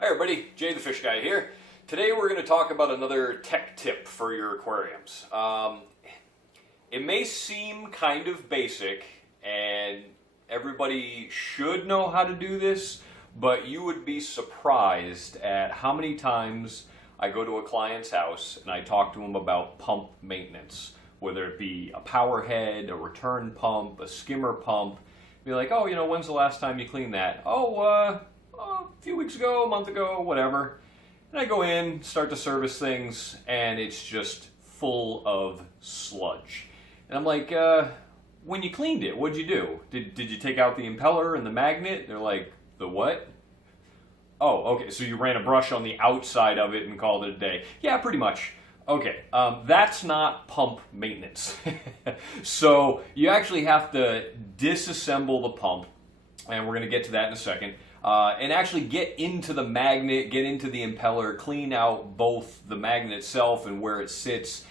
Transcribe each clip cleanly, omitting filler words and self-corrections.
Hi everybody, Jay the Fish Guy here. Today we're going to talk about another tech tip for your aquariums. It may seem kind of basic and everybody should know how to do this, but you would be surprised at how many times I go to a client's house and I talk to them about pump maintenance, whether it be a power head, a return pump, a skimmer pump. Be like, oh, when's the last time you cleaned that? A few weeks ago, a month ago, whatever. And I go in, start to service things, and it's just full of sludge. And I'm like, when you cleaned it, what'd you do? Did you take out the impeller and the magnet? They're like, the what? Oh, okay, so you ran a brush on the outside of it and called it a day. Yeah, pretty much. Okay, that's not pump maintenance. So you actually have to disassemble the pump, and we're going to get to that in a second. And actually get into the magnet, get into the impeller, clean out both the magnet itself and where it sits.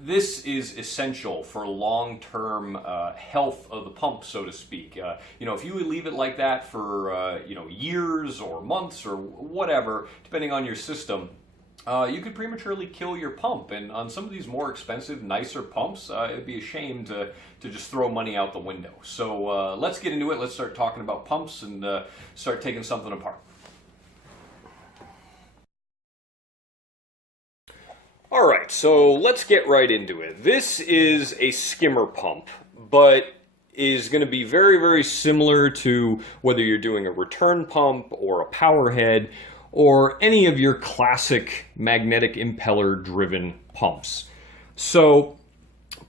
This is essential for long-term health of the pump, so to speak. If you would leave it like that for years or months or whatever, depending on your system, you could prematurely kill your pump. And on some of these more expensive, nicer pumps, it'd be a shame to just throw money out the window. So let's get into it. Let's start talking about pumps and start taking something apart. All right, so let's get right into it. This is a skimmer pump, but is going to be very, very similar to whether you're doing a return pump or a power head or any of your classic magnetic impeller driven pumps. So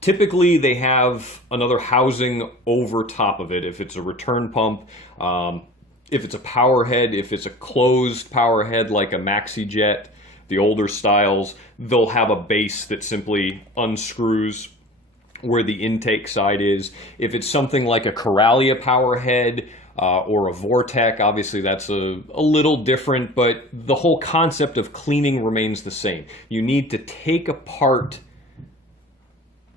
typically they have another housing over top of it if it's a return pump, if it's a power head, if it's a closed power head like a MaxiJet, the older styles, they'll have a base that simply unscrews where the intake side is. If it's something like a Coralia power head, or a Vortec, obviously that's a little different, but the whole concept of cleaning remains the same. You need to take apart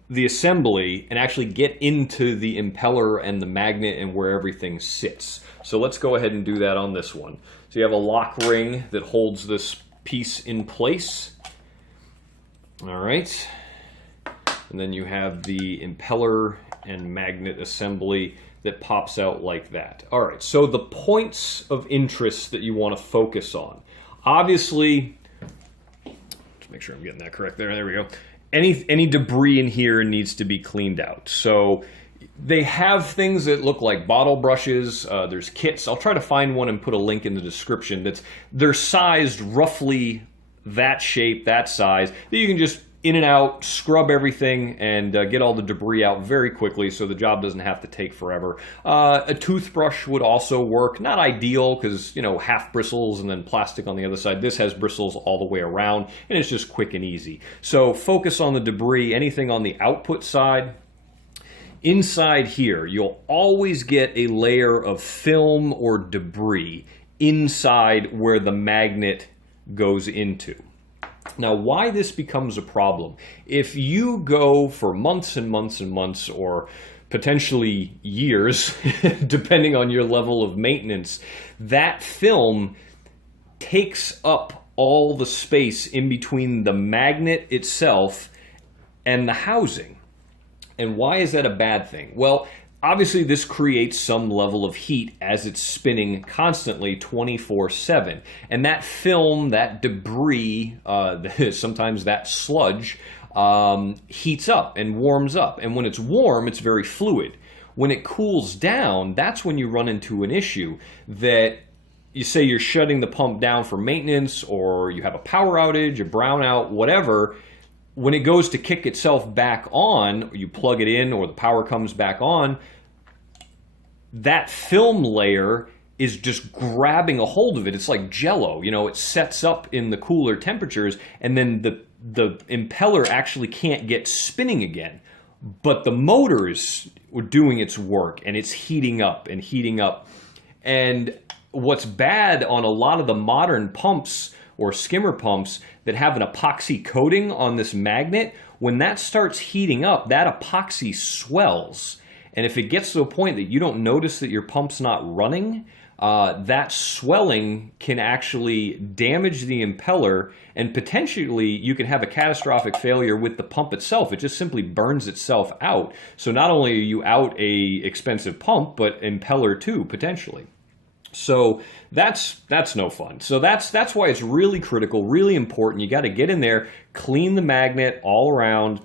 the assembly and actually get into the impeller and the magnet and where everything sits. So let's go ahead and do that on this one. So you have a lock ring that holds this piece in place. All right. And then you have the impeller and magnet assembly that pops out like that. All right, so the points of interest that you want to focus on. Obviously, let's make sure I'm getting that correct there. There we go. Any debris in here needs to be cleaned out. So they have things that look like bottle brushes. There's kits. I'll try to find one and put a link in the description. They're sized roughly that shape, that size, that you can just in and out, scrub everything, and get all the debris out very quickly so the job doesn't have to take forever. A toothbrush would also work. Not ideal because, half bristles and then plastic on the other side. This has bristles all the way around, and it's just quick and easy. So focus on the debris, anything on the output side. Inside here, you'll always get a layer of film or debris inside where the magnet goes into. Now, why this becomes a problem, if you go for months and months and months, or potentially years, depending on your level of maintenance, that film takes up all the space in between the magnet itself and the housing. And why is that a bad thing? Well, obviously this creates some level of heat as it's spinning constantly 24/7. And that film, that debris, sometimes that sludge, heats up and warms up. And when it's warm, it's very fluid. When it cools down, that's when you run into an issue that you say you're shutting the pump down for maintenance, or you have a power outage, a brownout, whatever. When it goes to kick itself back on, or you plug it in, or the power comes back on, that film layer is just grabbing a hold of it. It's like Jello, it sets up in the cooler temperatures, and then the impeller actually can't get spinning again. But the motors were doing its work, and it's heating up and heating up. And what's bad on a lot of the modern pumps or skimmer pumps that have an epoxy coating on this magnet, when that starts heating up, that epoxy swells. And if it gets to a point that you don't notice that your pump's not running, that swelling can actually damage the impeller, and potentially you can have a catastrophic failure with the pump itself. It just simply burns itself out. So not only are you out a expensive pump, but impeller too, potentially. So that's no fun. So that's why it's really critical, really important. You got to get in there, clean the magnet all around.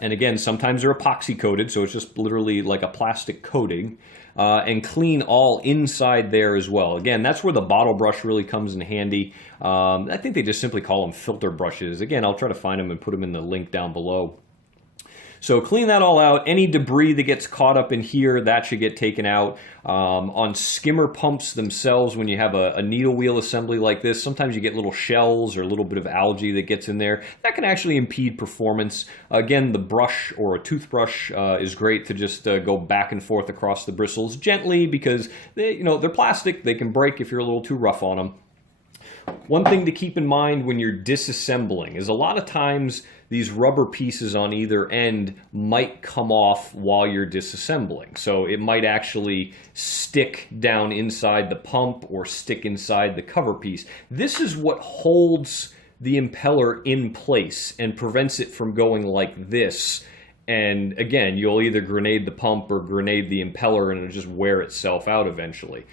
And again, sometimes they're epoxy coated, so it's just literally like a plastic coating. And clean all inside there as well. Again, that's where the bottle brush really comes in handy. I think they just simply call them filter brushes. Again, I'll try to find them and put them in the link down below. So clean that all out. Any debris that gets caught up in here, that should get taken out. On skimmer pumps themselves, when you have a needle wheel assembly like this, sometimes you get little shells or a little bit of algae that gets in there. That can actually impede performance. Again, the brush or a toothbrush is great to just go back and forth across the bristles gently, because they're plastic. They can break if you're a little too rough on them. One thing to keep in mind when you're disassembling is a lot of times these rubber pieces on either end might come off while you're disassembling. So it might actually stick down inside the pump or stick inside the cover piece. This is what holds the impeller in place and prevents it from going like this. And again, you'll either grenade the pump or grenade the impeller, and it'll just wear itself out eventually.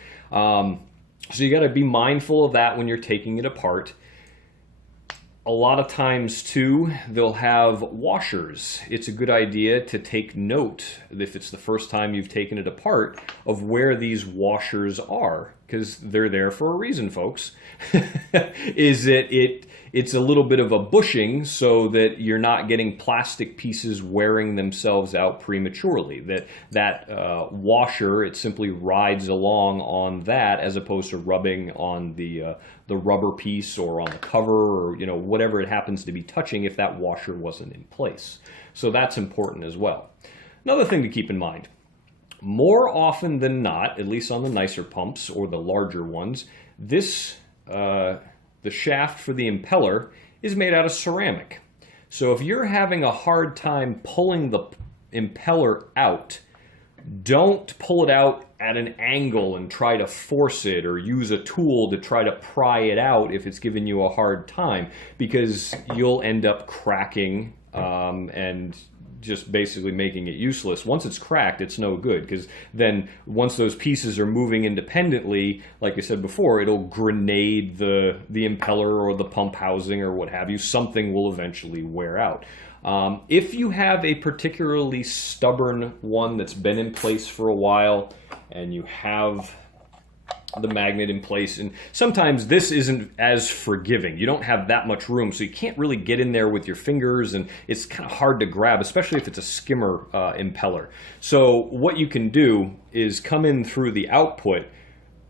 So you got to be mindful of that when you're taking it apart. A lot of times too, they'll have washers. It's a good idea to take note, if it's the first time you've taken it apart, of where these washers are, because they're there for a reason, folks. Is that it's a little bit of a bushing so that you're not getting plastic pieces wearing themselves out prematurely. That washer, it simply rides along on that as opposed to rubbing on the rubber piece or on the cover, or whatever it happens to be touching if that washer wasn't in place. So that's important as well. Another thing to keep in mind, more often than not, at least on the nicer pumps or the larger ones, the shaft for the impeller is made out of ceramic. So if you're having a hard time pulling the impeller out, don't pull it out at an angle and try to force it, or use a tool to try to pry it out if it's giving you a hard time, because you'll end up cracking and just basically making it useless. Once it's cracked, it's no good, because then once those pieces are moving independently, like I said before, it'll grenade the impeller or the pump housing or what have you. Something will eventually wear out. If you have a particularly stubborn one that's been in place for a while, and you have the magnet in place, and sometimes this isn't as forgiving. You don't have that much room, so you can't really get in there with your fingers, and it's kind of hard to grab, especially if it's a skimmer impeller. So what you can do is come in through the output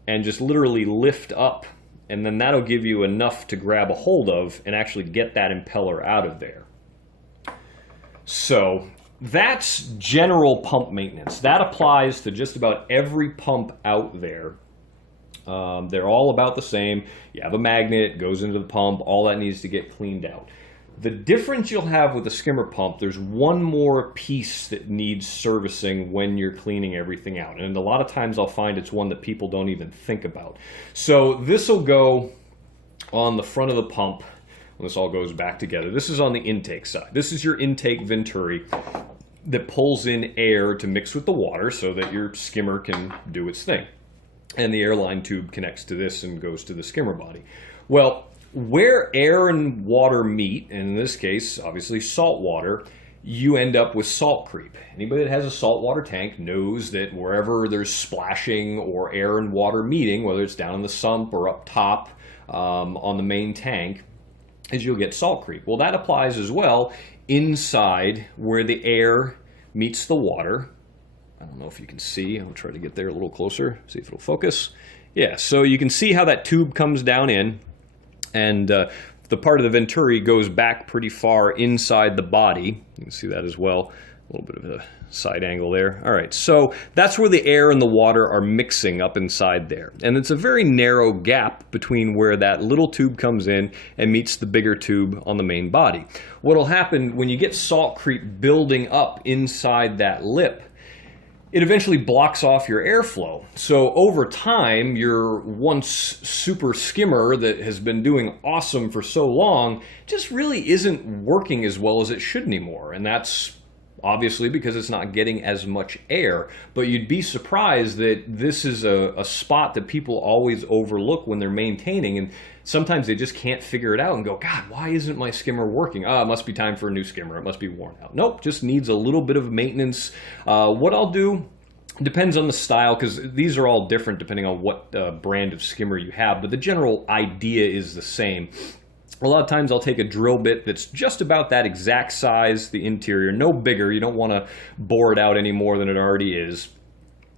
and just literally lift up, and then that'll give you enough to grab a hold of and actually get that impeller out of there. So that's general pump maintenance. That applies to just about every pump out there. They're all about the same. You have a magnet, it goes into the pump, all that needs to get cleaned out. The difference you'll have with a skimmer pump, there's one more piece that needs servicing when you're cleaning everything out. And a lot of times I'll find it's one that people don't even think about. So this will go on the front of the pump when this all goes back together. This is on the intake side. This is your intake venturi that pulls in air to mix with the water so that your skimmer can do its thing. And the airline tube connects to this and goes to the skimmer body. Well, where air and water meet, and in this case, obviously salt water, you end up with salt creep. Anybody that has a saltwater tank knows that wherever there's splashing or air and water meeting, whether it's down in the sump or up top on the main tank, is you'll get salt creep. Well, that applies as well inside where the air meets the water. I don't know if you can see. I'll try to get there a little closer, see if it'll focus. Yeah, so you can see how that tube comes down in, and the part of the venturi goes back pretty far inside the body. You can see that as well. A little bit of a side angle there. All right, so that's where the air and the water are mixing up inside there. And it's a very narrow gap between where that little tube comes in and meets the bigger tube on the main body. What'll happen when you get salt creep building up inside that lip, it eventually blocks off your airflow. So over time, your once super skimmer that has been doing awesome for so long just really isn't working as well as it should anymore. And that's obviously because it's not getting as much air. But you'd be surprised that this is a spot that people always overlook when they're maintaining, and sometimes they just can't figure it out and go, God, why isn't my skimmer working? It must be time for a new skimmer. It must be worn out. Nope, just needs a little bit of maintenance. What I'll do depends on the style, because these are all different depending on what brand of skimmer you have, but the general idea is the same. A lot of times I'll take a drill bit that's just about that exact size, the interior, no bigger. You don't want to bore it out any more than it already is.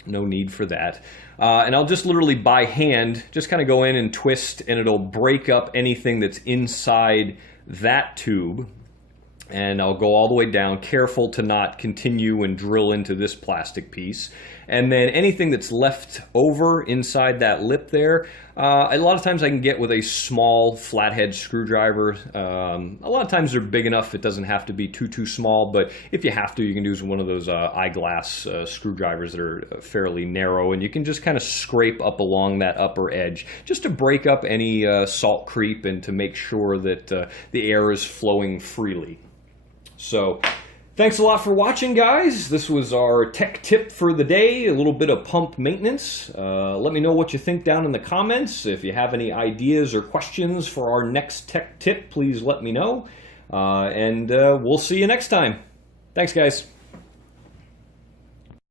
No need for that. And I'll just literally by hand just kind of go in and twist, and it'll break up anything that's inside that tube. And I'll go all the way down, careful to not continue and drill into this plastic piece. And then anything that's left over inside that lip there, a lot of times I can get with a small flathead screwdriver. A lot of times they're big enough, it doesn't have to be too small, but if you have to, you can use one of those eyeglass screwdrivers that are fairly narrow, and you can just kind of scrape up along that upper edge just to break up any salt creep and to make sure that the air is flowing freely. So, thanks a lot for watching, guys. This was our tech tip for the day, a little bit of pump maintenance. Let me know what you think down in the comments. If you have any ideas or questions for our next tech tip, please let me know. And we'll see you next time. Thanks, guys.